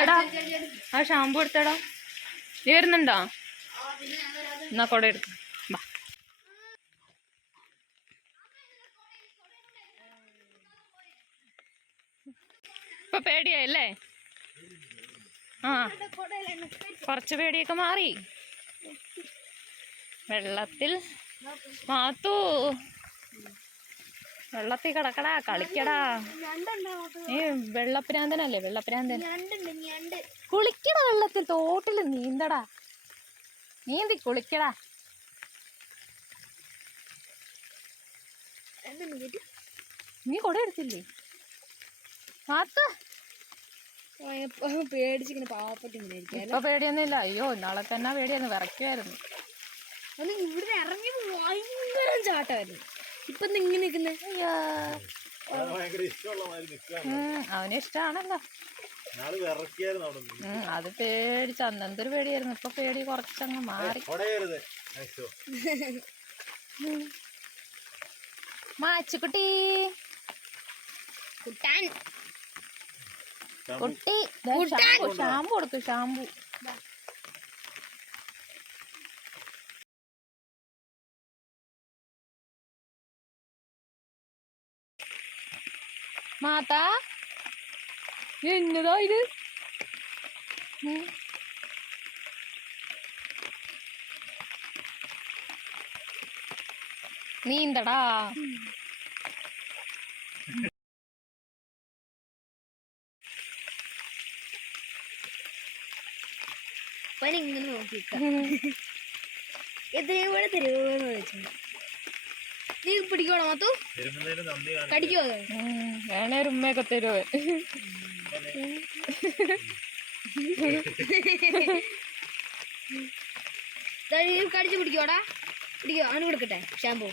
എടാ ആ ഷാമ്പു എടുത്തടാ. നീ വരുന്നുണ്ടോ? എന്നാ കൊട എടുക്ക ഇപ്പൊ പേടിയായല്ലേ? ആ കുറച്ച് പേടിയൊക്കെ മാറി. വെള്ളത്തിൽ മാത്തു. വെള്ളത്തിൽ കിടക്കടാ കളിക്കടാ. ഏ വെള്ളപ്രാന്തനല്ലേ വെള്ളപ്രാന്തൻ. കുളിക്കട വെള്ളത്തിൽ തോട്ടിൽ നീന്തടാ. നീന്തി കുളിക്കടാ. നീ കൊട എടുത്തില്ലേ? മാത്ത പേടിച്ചിങ്ങനെ പാവപ്പെട്ടിങ്ങനെ ഇപ്പൊ പേടിയൊന്നുമില്ല. അയ്യോ നാളെ തന്നെ പേടിയൊന്നും വിറയ്ക്കുമായിരുന്നു ഇവിടെ ഇറങ്ങി ഭയങ്കര ചാട്ടമായിരുന്നു. ഇപ്പൊ ഇങ്ങനെ നിൽക്കുന്നത് അയ്യോ അവന് ഇഷ്ടാണല്ലോ. അത് പേടിച്ച് അന്ന് പേടിയായിരുന്നു. ഇപ്പൊ പേടി കുറച്ചങ്ങ് മാറി. മാച്ചുകുട്ടി കുട്ടാൻ. കുട്ടി. ഷാമ്പു കൊടുക്കും കൊടുക്ക് ഷാമ്പു മാതാ എന്നതാ ഇത്. നീന്തടാ. അവൻ ഇങ്ങനെ നോക്കി എത്രയും കൂടെ തരുമോന്ന് ചോദിച്ചു നീ പിടിക്കണോ മാത്തു? കടിക്കോ വേണേ ഒരു ഉമ്മയൊക്കെ നീ കടിച്ച് പിടിക്കോടാ പിടിക്കോ അവന് കൊടുക്കട്ടെ ഷാമ്പൂ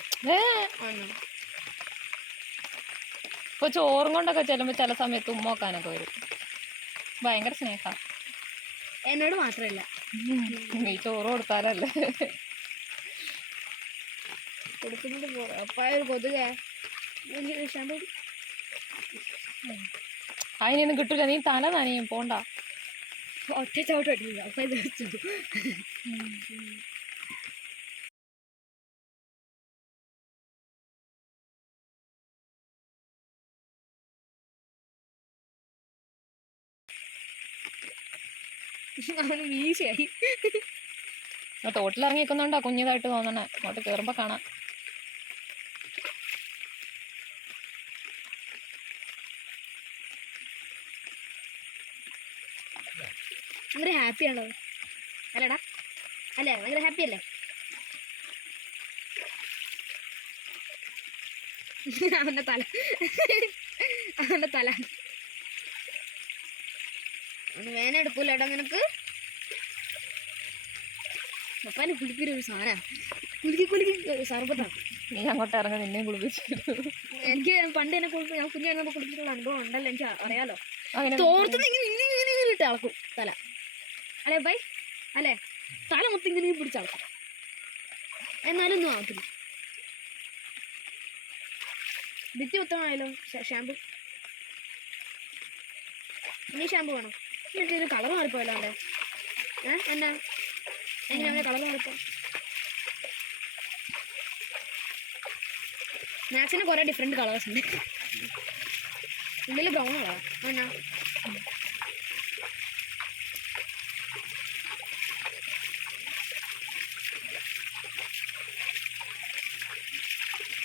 ഇപ്പൊ ചോറും കൊണ്ടൊക്കെ ചെല്ലുമ്പോ ചില സമയത്ത് ഉമ്മോക്കാനൊക്കെ വരും. ഭയങ്കര സ്നേഹ. എന്നോട് മാത്രല്ല. നീ ചോറ് കൊടുത്താലല്ലേ? കൊടുക്കുന്നത് അപ്പായൊരു കൊതുക. അതിനൊന്നും കിട്ടൂല. നീ തല നനയും പോണ്ട. ഒറ്റ ചവിട്ട് അടിക്കില്ല അപ്പൊ ഇത് വെച്ചു. അവന് വീശിയായി ആ തോട്ടിലിറങ്ങി നിൽക്കുന്നുണ്ടോ കുഞ്ഞിതായിട്ട് തോന്നണേ. അങ്ങോട്ട് കേറുമ്പോ കാണാം. ഭയങ്കര ഹാപ്പി ആണോ അല്ലടാ? അല്ലേ? ഭയങ്കര ഹാപ്പി അല്ലേ അവന്റെ തല. അവന്റെ തല. വേന വേന എടുക്കൂലടാ നിനക്ക്. പപ്പാന് കുളിപ്പിരി ഒരു സാധനം. കുലുക്കി കുലുക്കി സർബത്താണ് നീ അങ്ങോട്ട് ഇറങ്ങി നിന്നെയും കുളിപ്പിച്ചു എനിക്ക് പണ്ട് എന്നെ കുളിപ്പ് ഞാൻ കുഞ്ഞായിരുന്നപ്പോൾ കുളിപ്പിച്ചിട്ടുള്ള അനുഭവം ഉണ്ടല്ലോ എനിക്ക് അറിയാലോ. തോർത്തുന്നെങ്കിൽ നിന്നെ ഇങ്ങനെ ഇങ്ങനെ ഇങ്ങനെ ഇങ്ങനെ ഇട്ട് അളക്കും തല. അല്ലേ ബൈ അല്ലേ? തല മൊത്തം ഇങ്ങനെ ഇങ്ങനെ പിടിച്ചളക്കും എന്നാലും ഒന്നും ആവത്തില്ല. ഭിത്തി മൊത്തമായാലും ഷാമ്പു ഇനി ഷാമ്പു വേണം. എന്നിട്ട് ഇതിന് കളർ മാറിപ്പോയല്ലോ അവിടെ ഏ? എന്നാ എങ്ങനെ കളർ മാറിപ്പോ മാക്സിന് കുറേ ഡിഫറെന്റ് കളേഴ്സ് ഉണ്ട്. ഉള്ളിൽ ബ്രൗൺ കളറാ എന്നാ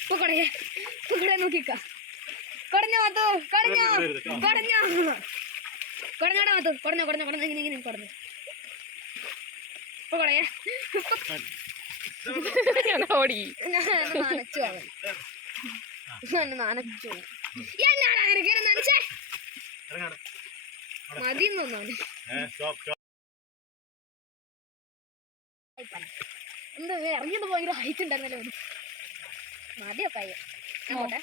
കൊടയെ കൊടയെ നോക്കിക്ക. കൊടഞ്ഞോ മാത്തു. കൊടഞ്ഞോ. കൊടഞ്ഞോ. കൊടഞ്ഞോടാ മാത്തു. കൊടഞ്ഞോ കൊടഞ്ഞോ കൊടഞ്ഞോ. ഇങ്ങനെ ഇങ്ങനെ കൊടഞ്ഞു. സ്റ്റോപ്പ് എന്താ ഇറങ്ങിയത് ഭയങ്കര ഹൈറ്റ് ഉണ്ടായിരുന്നല്ലോ മതിയൊക്കെ അയ്യോ അങ്ങോട്ടെ.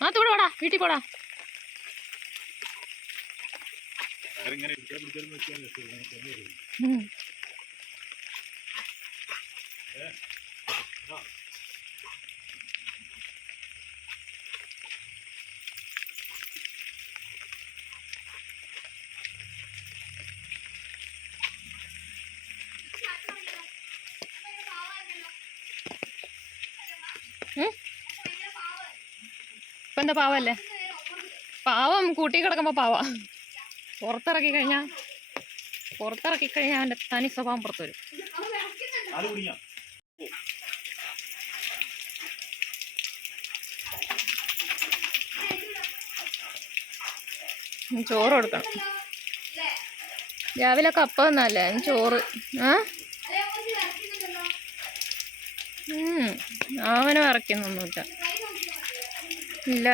ആ തൂടെ പോടാ വീട്ടിൽ പോടാ. ഇപ്പൊ എന്താ പാവല്ലേ? പാവം കൂട്ടി കിടക്കുമ്പോ പാവ. പുറത്തിറക്കി കഴിഞ്ഞാൽ പുറത്തിറക്കി കഴിഞ്ഞാൽ അവന്റെ തനി സ്വഭാവം പുറത്തു വരും. ചോറ് കൊടുക്കണം. രാവിലെ കപ്പ തന്നല്ലേ? ചോറ് ആ. അവന് വിറയ്ക്കുന്നൊന്നുമില്ല. ഇല്ല.